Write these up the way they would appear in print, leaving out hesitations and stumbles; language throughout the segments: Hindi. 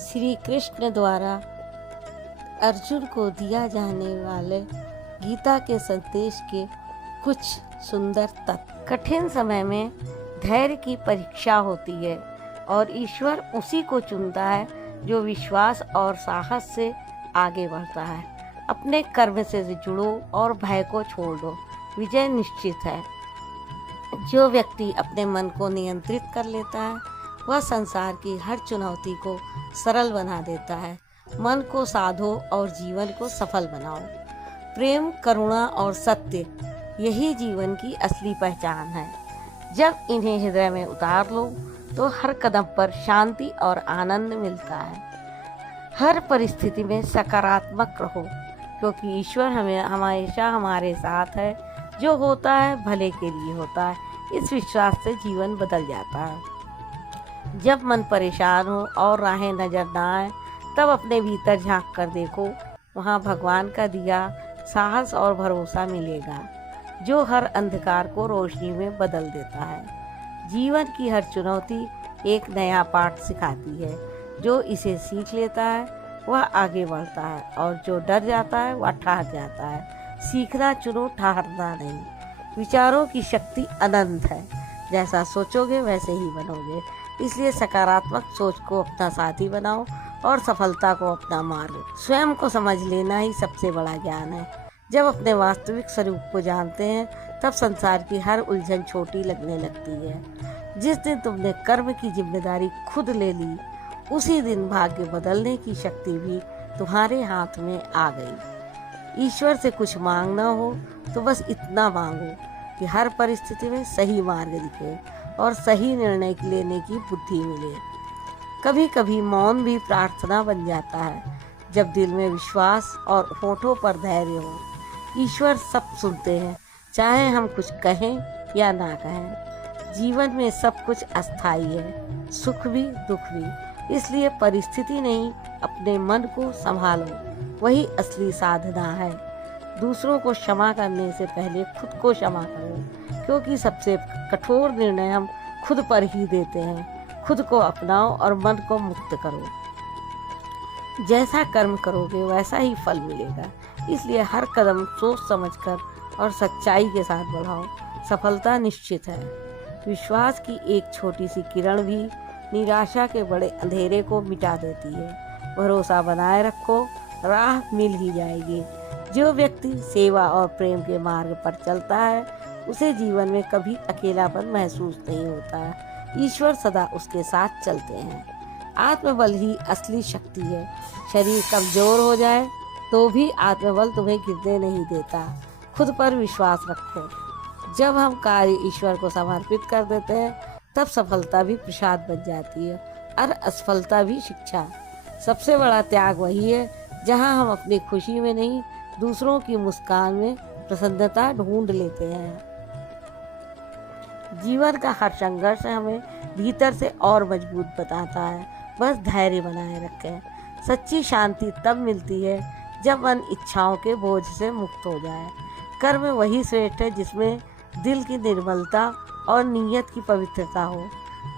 श्री कृष्ण द्वारा अर्जुन को दिया जाने वाले गीता के संदेश के कुछ सुंदर तत्व। कठिन समय में धैर्य की परीक्षा होती है और ईश्वर उसी को चुनता है जो विश्वास और साहस से आगे बढ़ता है। अपने कर्म से जुड़ो और भय को छोड़ दो, विजय निश्चित है। जो व्यक्ति अपने मन को नियंत्रित कर लेता है वह संसार की हर चुनौती को सरल बना देता है। मन को साधो और जीवन को सफल बनाओ। प्रेम, करुणा और सत्य, यही जीवन की असली पहचान है। जब इन्हें हृदय में उतार लो तो हर कदम पर शांति और आनंद मिलता है। हर परिस्थिति में सकारात्मक रहो, क्योंकि ईश्वर हमेशा हमारे साथ है। जो होता है भले के लिए होता है, इस विश्वास से जीवन बदल जाता है। जब मन परेशान हो और राहें नजर ना आए, तब अपने भीतर झांक कर देखो, वहाँ भगवान का दिया साहस और भरोसा मिलेगा, जो हर अंधकार को रोशनी में बदल देता है। जीवन की हर चुनौती एक नया पाठ सिखाती है। जो इसे सीख लेता है वह आगे बढ़ता है और जो डर जाता है वह ठहर जाता है। सीखना चुनो, ठहरना नहीं। विचारों की शक्ति अनंत है, जैसा सोचोगे वैसे ही बनोगे। इसलिए सकारात्मक सोच को अपना साथी बनाओ और सफलता को अपना मार्ग। स्वयं को समझ लेना ही सबसे बड़ा ज्ञान है। जब अपने वास्तविक स्वरूप को जानते हैं तब संसार की हर उलझन छोटी लगने लगती है। जिस दिन तुमने कर्म की जिम्मेदारी खुद ले ली, उसी दिन भाग्य बदलने की शक्ति भी तुम्हारे हाथ में आ गई। ईश्वर से कुछ मांगना हो तो बस इतना मांगो कि हर परिस्थिति में सही मार्ग दिखे और सही निर्णय लेने की बुद्धि मिले। कभी कभी मौन भी प्रार्थना बन जाता है, जब दिल में विश्वास और होठों पर धैर्य हो। ईश्वर सब सुनते हैं, चाहे हम कुछ कहें या ना कहें। जीवन में सब कुछ अस्थाई है, सुख भी दुख भी। इसलिए परिस्थिति नहीं, अपने मन को संभालो, वही असली साधना है। दूसरों को क्षमा करने से पहले खुद को क्षमा करो, क्योंकि सबसे कठोर निर्णय हम खुद पर ही देते हैं। खुद को अपनाओ और मन को मुक्त करो। जैसा कर्म करोगे वैसा ही फल मिलेगा। इसलिए हर कदम सोच समझकर और सच्चाई के साथ बढ़ाओ, सफलता निश्चित है। विश्वास की एक छोटी सी किरण भी निराशा के बड़े अंधेरे को मिटा देती है। भरोसा बनाए रखो, राह मिल ही जाएगी। जो व्यक्ति सेवा और प्रेम के मार्ग पर चलता है उसे जीवन में कभी अकेलापन महसूस नहीं होता है। ईश्वर सदा उसके साथ चलते हैं। आत्मबल ही असली शक्ति है। शरीर कमजोर हो जाए तो भी आत्मबल तुम्हें गिरने नहीं देता। खुद पर विश्वास रखो। जब हम कार्य ईश्वर को समर्पित कर देते हैं तब सफलता भी प्रसाद बन जाती है और असफलता भी शिक्षा। सबसे बड़ा त्याग वही है जहां हम अपनी खुशी में नहीं, दूसरों की मुस्कान में प्रसन्नता ढूंढ लेते हैं। जीवन का हर संघर्ष हमें भीतर से और मजबूत बनाता है। बस धैर्य बनाए रखें। सच्ची शांति तब मिलती है जब मन इच्छाओं के बोझ से मुक्त हो जाए। कर्म वही श्रेष्ठ है जिसमें दिल की निर्मलता और नीयत की पवित्रता हो।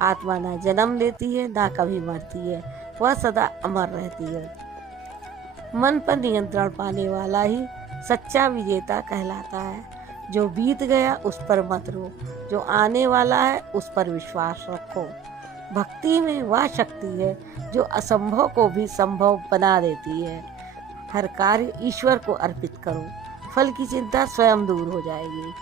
आत्मा ना जन्म लेती है ना कभी मरती है, वह सदा अमर रहती है। मन पर नियंत्रण पाने वाला ही सच्चा विजेता कहलाता है। जो बीत गया उस पर मत रो, जो आने वाला है उस पर विश्वास रखो। भक्ति में वह शक्ति है जो असंभव को भी संभव बना देती है। हर कार्य ईश्वर को अर्पित करो, फल की चिंता स्वयं दूर हो जाएगी।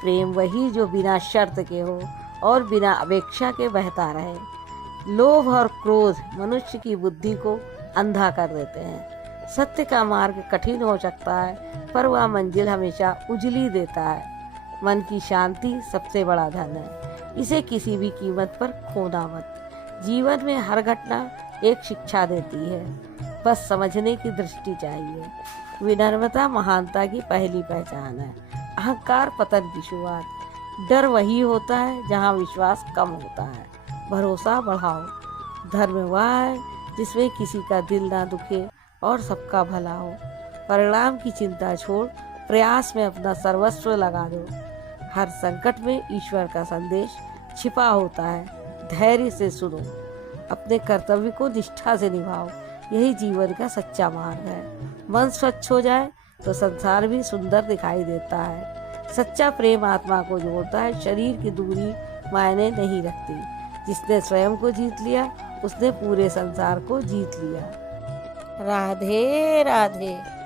प्रेम वही जो बिना शर्त के हो और बिना अपेक्षा के बहता रहे। लोभ और क्रोध मनुष्य की बुद्धि को अंधा कर देते हैं। सत्य का मार्ग कठिन हो सकता है, पर वह मंजिल हमेशा उजली देता है। मन की शांति सबसे बड़ा धन है, इसे किसी भी कीमत पर खोना मत। जीवन में हर घटना एक शिक्षा देती है, बस समझने की दृष्टि चाहिए। विनम्रता महानता की पहली पहचान है। अहंकार पतन की शुरुआत। डर वही होता है जहाँ विश्वास कम होता है। भरोसा बढ़ाओ। धर्म वह है जिसमें किसी का दिल ना दुखे और सबका भला हो। परिणाम की चिंता छोड़ प्रयास में अपना सर्वस्व लगा दो। हर संकट में ईश्वर का संदेश छिपा होता है। धैर्य से सुनो। अपने कर्तव्य को निष्ठा से निभाओ, यही जीवन का सच्चा मार्ग है। मन स्वच्छ हो जाए तो संसार भी सुंदर दिखाई देता है। सच्चा प्रेम आत्मा को जोड़ता है, शरीर की दूरी मायने नहीं रखती। जिसने स्वयं को जीत लिया उसने पूरे संसार को जीत लिया। राधे राधे।